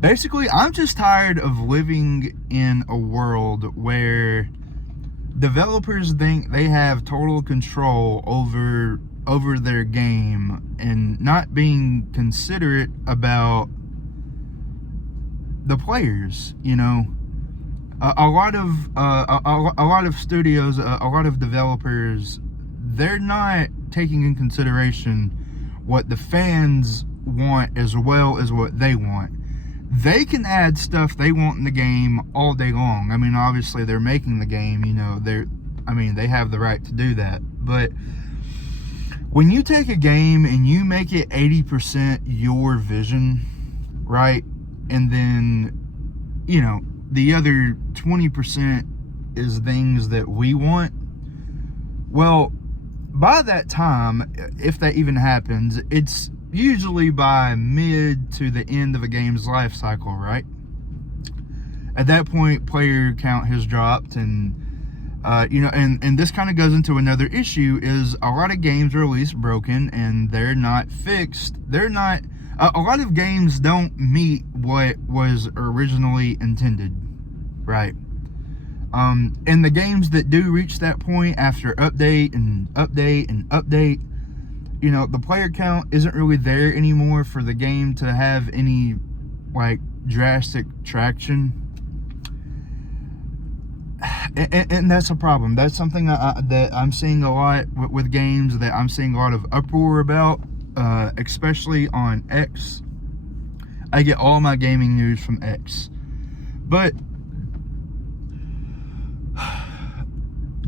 Basically, I'm just tired of living in a world where developers think they have total control over their game and not being considerate about the players. A lot of a lot of studios, a lot of developers, they're not taking in consideration what the fans want as well as what they want. They can add stuff they want in the game all day long. I mean, obviously they're making the game, they have the right to do that. But when you take a game and you make it 80% your vision, right? And then, the other 20% is things that we want. Well, by that time, if that even happens, it's usually by mid to the end of a game's life cycle, right? At that point, player count has dropped, and and this kind of goes into another issue: is a lot of games are released broken and they're not fixed. A lot of games don't meet what was originally intended, right? And the games that do reach that point after update and update and update, the player count isn't really there anymore for the game to have any drastic traction. And that's a problem. That's something that I'm seeing a lot with games, that I'm seeing a lot of uproar about, especially on X. I get all my gaming news from X. But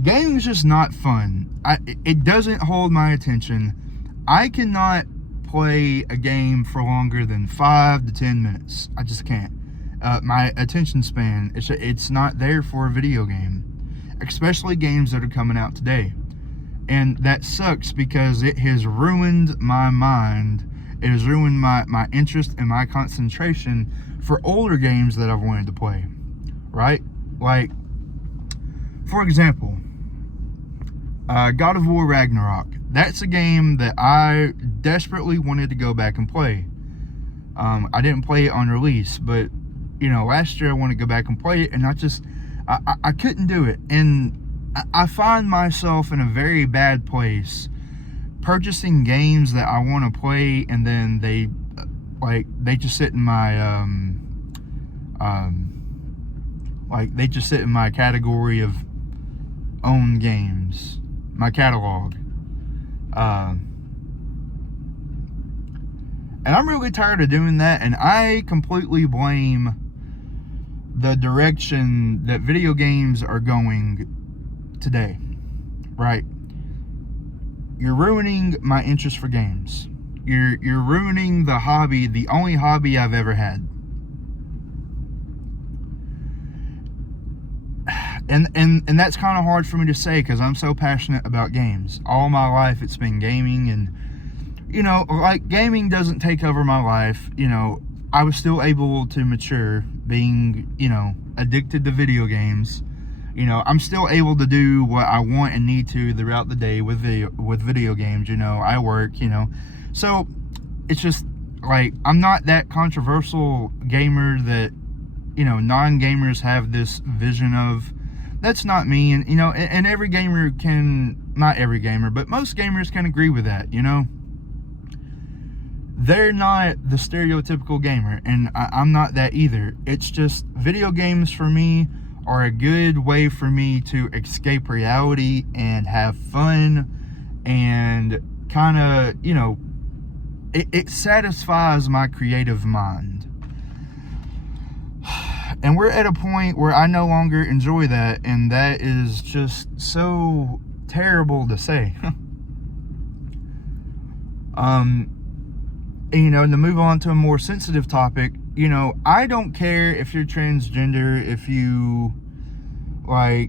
gaming's just not fun. It doesn't hold my attention. I cannot play a game for longer than 5 to 10 minutes. I just can't. My attention span, it's not there for a video game, especially games that are coming out today. And that sucks because it has ruined my mind. It has ruined my interest and my concentration for older games that I've wanted to play, right? Like, for example, God of War Ragnarok. That's a game that I desperately wanted to go back and play. I didn't play it on release, but last year I wanted to go back and play it, and I couldn't do it. And I find myself in a very bad place purchasing games that I want to play, and then they just sit in my they just sit in my category of own games, my catalog. And I'm really tired of doing that, and I completely blame the direction that video games are going today, right? You're ruining my interest for games. You're ruining the hobby, the only hobby I've ever had. And that's kind of hard for me to say because I'm so passionate about games. All my life it's been gaming, and gaming doesn't take over my life. I was still able to mature being, addicted to video games. I'm still able to do what I want and need to throughout the day with video games. I work, so it's just I'm not that controversial gamer that, non-gamers have this vision of. That's not me. And, and every gamer not every gamer, but most gamers can agree with that, They're not the stereotypical gamer, and I'm not that either. It's just video games for me are a good way for me to escape reality and have fun, and kind of, it satisfies my creative mind. And we're at a point where I no longer enjoy that, and that is just so terrible to say. And to move on to a more sensitive topic, I don't care if you're transgender, if you, I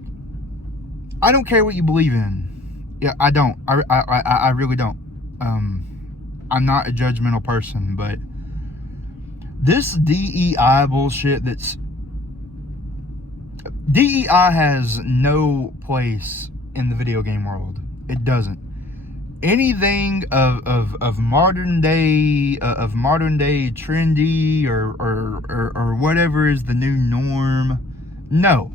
don't care what you believe in. Yeah, I don't. I really don't. I'm not a judgmental person, but this DEI bullshit DEI has no place in the video game world. It doesn't. anything of modern day trendy or whatever is the new norm. No.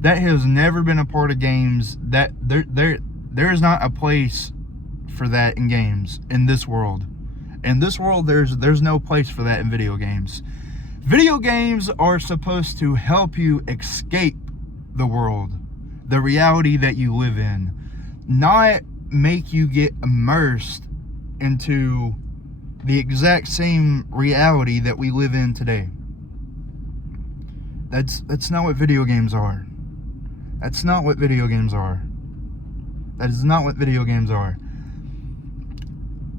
That has never been a part of games. That there is not a place for that in games in this world. In this world, there's no place for that in video games. Video games are supposed to help you escape the world, the reality that you live in, not make you get immersed into the exact same reality that we live in today. That's not what video games are. That's not what video games are. That is not what video games are.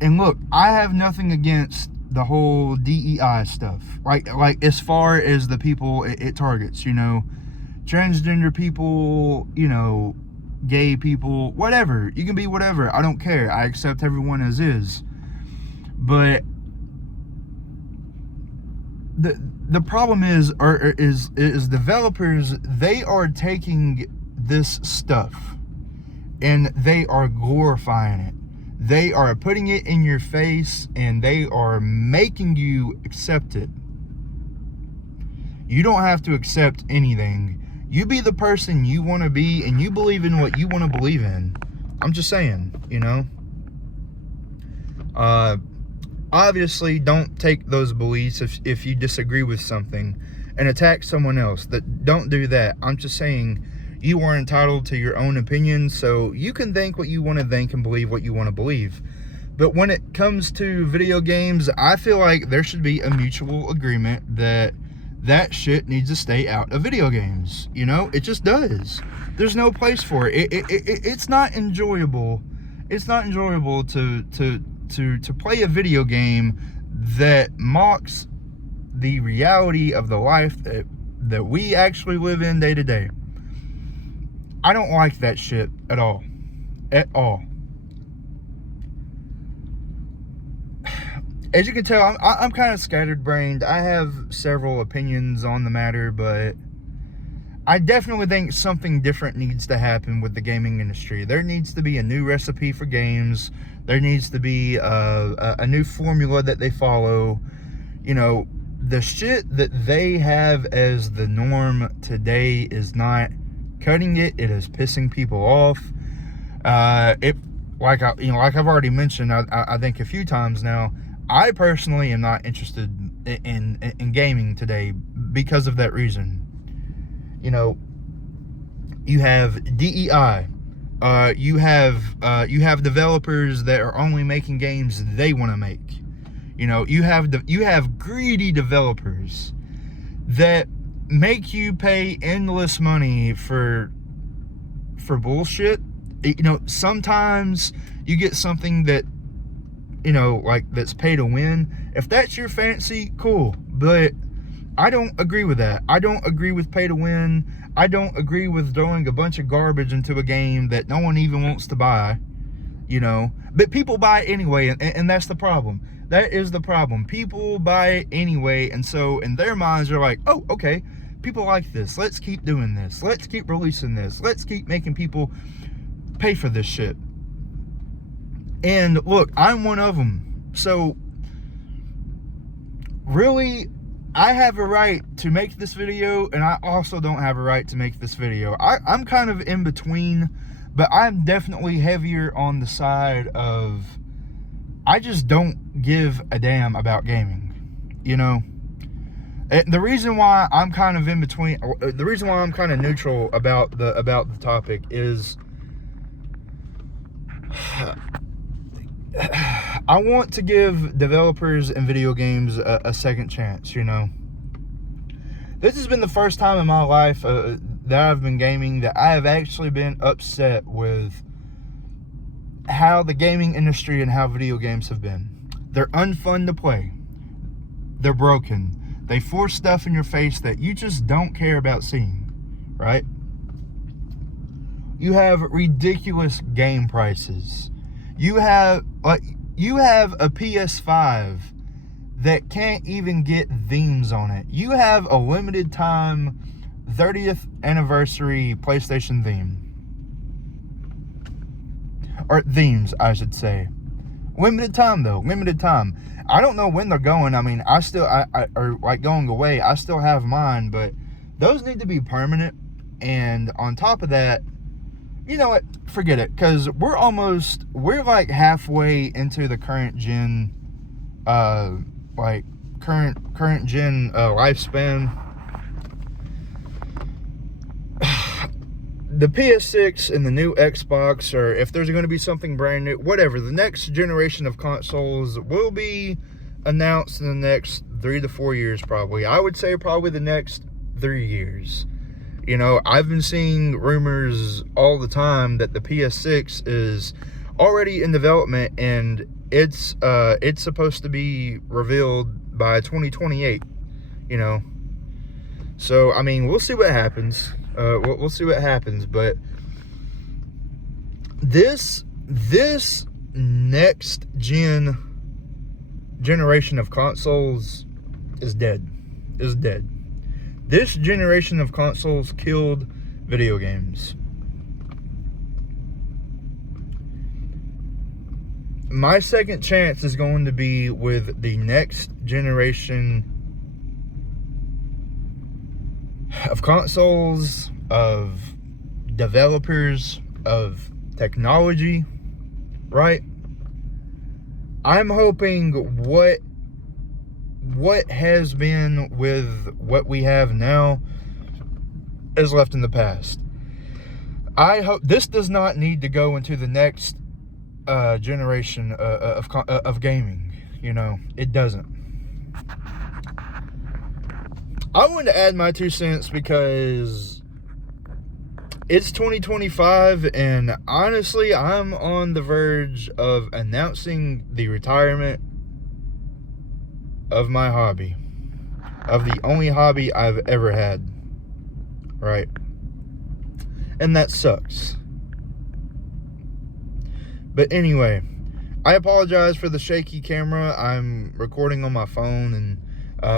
And look, I have nothing against the whole DEI stuff. Like as far as the people it targets, you know, transgender people, you know, gay people, whatever. You can be whatever. I don't care. I accept everyone as is. But the problem is developers, they are taking this stuff and they are glorifying it. They are putting it in your face and they are making you accept it. You don't have to accept anything. You be the person you want to be and you believe in what you want to believe in. I'm just saying, you know. Obviously, don't take those beliefs if you disagree with something and attack someone else. Don't do that. I'm just saying you are entitled to your own opinion, so you can think what you want to think and believe what you want to believe. But when it comes to video games, I feel like there should be a mutual agreement that shit needs to stay out of video games. You know, it just does. There's no place for it. It's not enjoyable. It's not enjoyable to play a video game that mocks the reality of the life that we actually live in day to day. I don't like that shit at all. At all. As you can tell, I'm kind of scattered-brained. I have several opinions on the matter, but I definitely think something different needs to happen with the gaming industry. There needs to be a new recipe for games. There needs to be a new formula that they follow. You know, the shit that they have as the norm today is not cutting it. It is pissing people off. Like I've already mentioned, I think a few times now, I personally am not interested in gaming today because of that reason. You know, you have DEI. You have developers that are only making games they want to make. You know, you have greedy developers that make you pay endless money for bullshit. You know, sometimes you get something that, you know, like that's pay to win. If that's your fancy, cool. But I don't agree with that. I don't agree with pay to win. I don't agree with throwing a bunch of garbage into a game that no one even wants to buy, you know. But people buy it anyway, and that's the problem. That is the problem. People buy it anyway, and so in their minds, they're like, oh, okay, people like this. Let's keep doing this. Let's keep releasing this. Let's keep making people pay for this shit. And look, I'm one of them. So, really, I have a right to make this video, and I also don't have a right to make this video. I'm kind of in between, but I'm definitely heavier on the side of I just don't give a damn about gaming, you know. And the reason why I'm kind of in between, the reason why I'm kind of neutral about the topic is I want to give developers in video games a second chance, you know. This has been the first time in my life that I've been gaming that I have actually been upset with how the gaming industry and how video games have been. They're unfun to play. They're broken. They force stuff in your face that you just don't care about seeing, right? You have ridiculous game prices. You have a PS5 that can't even get themes on it. You have a limited time 30th anniversary PlayStation theme. or themes, I should say. Limited time though, limited time. I don't know when they're going. I mean, I or like going away, I still have mine, but those need to be permanent. And on top of that, you know what, forget it, because we're like halfway into the current gen, current gen lifespan. The PS6 and the new Xbox, or if there's going to be something brand new, whatever, the next generation of consoles will be announced in the next 3 to 4 years, probably. I would say probably the next 3 years. You know, I've been seeing rumors all the time that the PS6 is already in development, and it's supposed to be revealed by 2028, you know. So, I mean, we'll see what happens. We'll see what happens, but this next generation of consoles is dead. This generation of consoles killed video games. My second chance is going to be with the next generation of consoles, of developers, of technology, right? I'm hoping what has been with what we have now is left in the past. I hope this does not need to go into the next generation of gaming. You know, it doesn't. I wanted to add my 2 cents because it's 2025, and honestly, I'm on the verge of announcing the retirement of my hobby, of the only hobby I've ever had, right? And that sucks. But anyway, I apologize for the shaky camera. I'm recording on my phone, and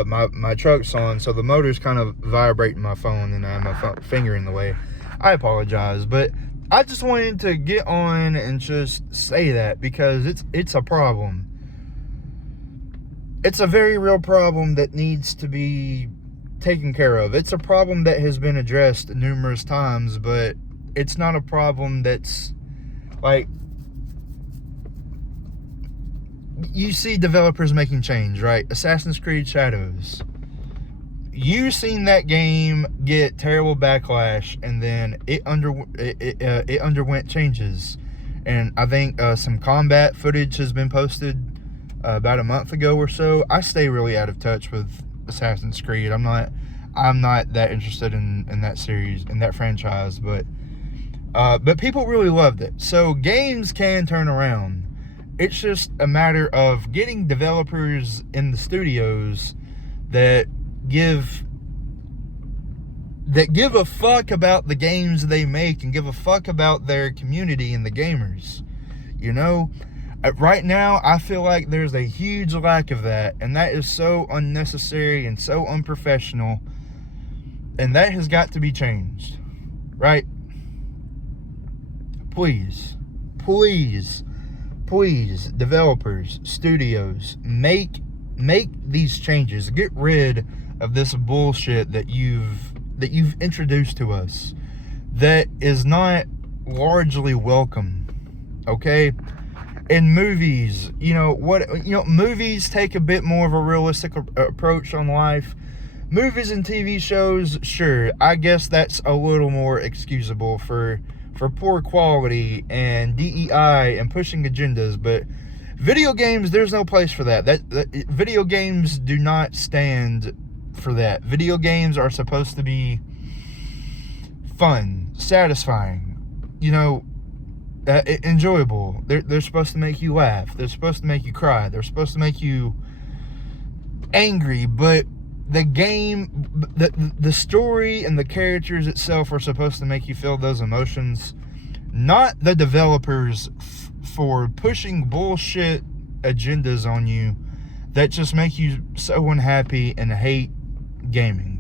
my truck's on, so the motor's kind of vibrating my phone, and I have my finger in the way. I apologize, but I just wanted to get on and just say that because it's a problem. It's a very real problem that needs to be taken care of. It's a problem that has been addressed numerous times, but it's not a problem that's like, you see developers making change, right? Assassin's Creed Shadows. You seen that game get terrible backlash, and then it underwent changes. And I think some combat footage has been posted about a month ago or so. I stay really out of touch with Assassin's Creed. I'm not that interested in that series, in that franchise, but people really loved it. So games can turn around. It's just a matter of getting developers in the studios that give a fuck about the games they make and give a fuck about their community and the gamers. You know, right now I feel like there's a huge lack of that, and that is so unnecessary and so unprofessional, and that has got to be changed, right? Please, developers, studios, make these changes. Get rid of this bullshit that you've introduced to us that is not largely welcome. Okay? In movies, movies take a bit more of a realistic approach on life. Movies and TV shows, sure, I guess that's a little more excusable for poor quality and DEI and pushing agendas, but video games, there's no place for that. Video games do not stand for that. Video games are supposed to be fun, satisfying, enjoyable. They're supposed to make you laugh. They're supposed to make you cry. They're supposed to make you angry, but the game, the story and the characters itself are supposed to make you feel those emotions, not the developers for pushing bullshit agendas on you that just make you so unhappy and hate gaming.